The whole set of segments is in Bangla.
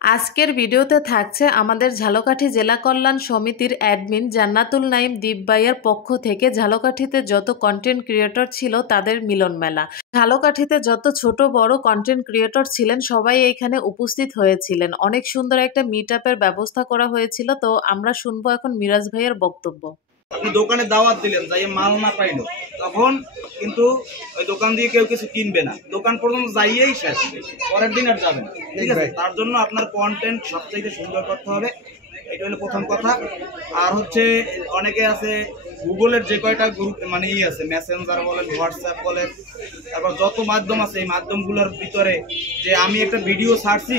আজকের ভিডিওতে থাকছে আমাদের ঝালকাঠি জেলা কল্যাণ সমিতির অ্যাডমিন জান্নাতুল নাইম দীপ ভাইয়ের পক্ষ থেকে ঝালকাঠিতে যত কন্টেন্ট ক্রিয়েটর ছিল তাদের মিলন মেলা। ঝালকাঠিতে যত ছোট বড় কন্টেন্ট ক্রিয়েটর ছিলেন সবাই এইখানে উপস্থিত হয়েছিলেন। অনেক সুন্দর একটা মিট আপের ব্যবস্থা করা হয়েছিল। তো আমরা শুনবো এখন মিরাজ ভাইয়ের বক্তব্য। আপনি দোকানে দাওয়াত দিলেন, যাই মাল না পাইলো, তখন কিন্তু ওই দোকান দিয়ে কেউ কিছু কিনবে না, দোকান পর্যন্ত যাইয়েই শেষ, পরের দিন আর যাবে না। ঠিক আছে, তার জন্য আপনার কন্টেন্ট সবচেয়ে সুন্দর করতে হবে, এটা হলো প্রথম কথা। আর হচ্ছে অনেকে আছে গুগলের যে কয়টা গ্রুপ মানে আছে, মেসেঞ্জার বলেন, হোয়াটসঅ্যাপ বলেন, তারপর যত মাধ্যম আছে এই মাধ্যমগুলোর ভিতরে যে আমি একটা ভিডিও ছাড়ছি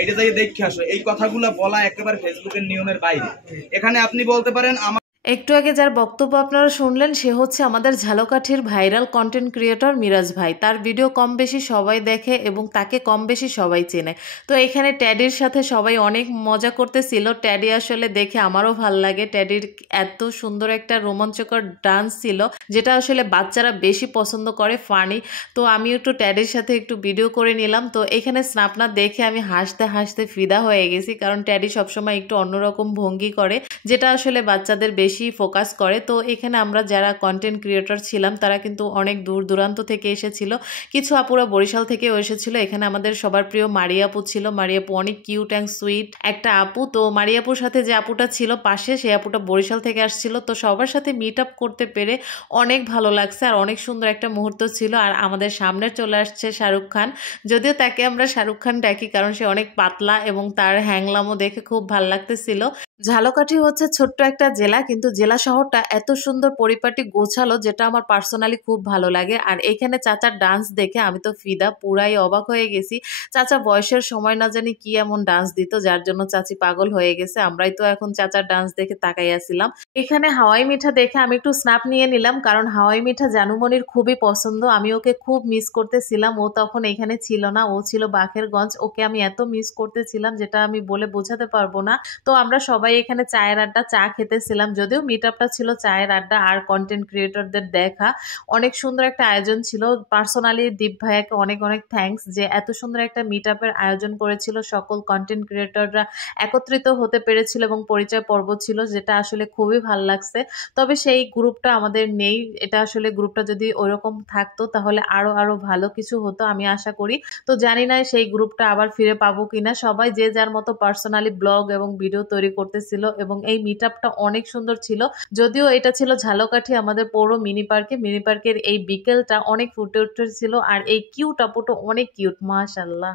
এইটা যাই দেখে আসো, এই কথাগুলো বলা একেবারে ফেসবুকের নিয়মের বাইরে। এখানে আপনি বলতে পারেন আমার একটু আগে যার বক্তব্য আপনারা শুনলেন সে হচ্ছে আমাদের ঝালকাঠির ভাইরাল কন্টেন্ট ক্রিয়েটর মিরাজ ভাই। তার ভিডিও কম বেশি সবাই দেখে এবং তাকে কম বেশি সবাই চেনে। তো এখানে ট্যাডির সাথে সবাই অনেক মজা করতেছিল। ট্যাডি আসলে দেখে আমারও ভাল লাগে। ট্যাডির এত সুন্দর একটা রোমাঞ্চকর ডান্স ছিল যেটা আসলে বাচ্চারা বেশি পছন্দ করে, ফানি। তো আমি একটু ট্যাডির সাথে একটু ভিডিও করে নিলাম। তো এখানে স্ন্যাপনা দেখে আমি হাসতে হাসতে ফিদা হয়ে গেছি, কারণ ট্যাডি সবসময় একটু অন্যরকম ভঙ্গি করে যেটা আসলে বাচ্চাদের বেশি ফোকাস করে। তো এখানে আমরা যারা কন্টেন্ট ক্রিয়েটর ছিলাম তারা কিন্তু অনেক দূর দূরান্ত থেকে এসেছিল, কিছু আপুরা বরিশাল থেকেও এসেছিল। এখানে আমাদের সবার প্রিয় মারিয়াপু ছিল। মারিয়াপু অনেক কিউট অ্যান্ড সুইট একটা আপু। তো মারিয়াপুর সাথে যে আপুটা ছিল পাশে, সেই আপুটা বরিশাল থেকে আসছিল। তো সবার সাথে মিট আপ করতে পেরে অনেক ভালো লাগছে আর অনেক সুন্দর একটা মুহূর্ত ছিল। আর আমাদের সামনে চলে আসছে শাহরুখ খান, যদিও তাকে আমরা শাহরুখ খান ডাকি কারণ সে অনেক পাতলা এবং তার হ্যাংলামও দেখে খুব ভালো লাগতেছিল। ঝালকাঠি হচ্ছে ছোট্ট একটা জেলা, কিন্তু জেলা শহরটা এত সুন্দর পরিপাটি গোছালো যেটা আমার পার্সোনালি খুব ভালো লাগে। আর এইখানে চাচার ডান্স দেখে আমি তো ফিদা, পুরাই অবাক হয়ে গেছি। চাচা বয়সের সময় না জানি কি এমন ডান্স দিত যার জন্য চাচি পাগল হয়ে গেছে। আমরাই তো এখন চাচার ডান্স দেখে তাকাইয়াছিলাম। এখানে হাওয়াই মিঠা দেখে আমি একটু স্ন্যাপ নিয়ে নিলাম, কারণ হাওয়াই মিঠা জানুমনির খুবই পছন্দ। আমি ওকে খুব মিস করতেছিলাম। ও তখন এখানে ছিল না, ও ছিল বাখেরগঞ্জ। ওকে আমি এত মিস করতেছিলাম যেটা আমি বলে বোঝাতে পারবো না। তো আমরা সবাই এখানে চায়ের আড্ডা, চা খেতেছিলাম। যদিও মিট আপটা ছিল চায়ের আড্ডা আর কন্টেন্ট ক্রিয়েটরদের দেখা। অনেক সুন্দর একটা আয়োজন ছিল। পার্সোনালি দীপ ভাইয়াকে অনেক অনেক থ্যাঙ্কস যে এত সুন্দর একটা মিট আপের আয়োজন করেছিল। সকল কন্টেন্ট ক্রিয়েটররা একত্রিত হতে পেরেছিল এবং পরিচয় পর্ব ছিল, যেটা আসলে খুবই ভালো লাগছে। তবে সেই গ্রুপটা আমাদের নেই। এটা আসলে গ্রুপটা যদি ওইরকম থাকতো তাহলে আরো আরো ভালো কিছু হতো আমি আশা করি। তো জানি না সেই গ্রুপটা আবার ফিরে পাবো কিনা। সবাই যে যার মতো পার্সোনালি ব্লগ এবং ভিডিও তৈরি করতেছিল এবং এই মিট আপটা অনেক সুন্দর ছিল। যদিও এটা ছিল ঝালকাঠি আমাদের পৌর মিনি পার্কে। মিনি পার্কের এই বিকেলটা অনেক ফুটে উঠেছিল আর এই কিউট আপুটা অনেক কিউট, মাশাআল্লাহ।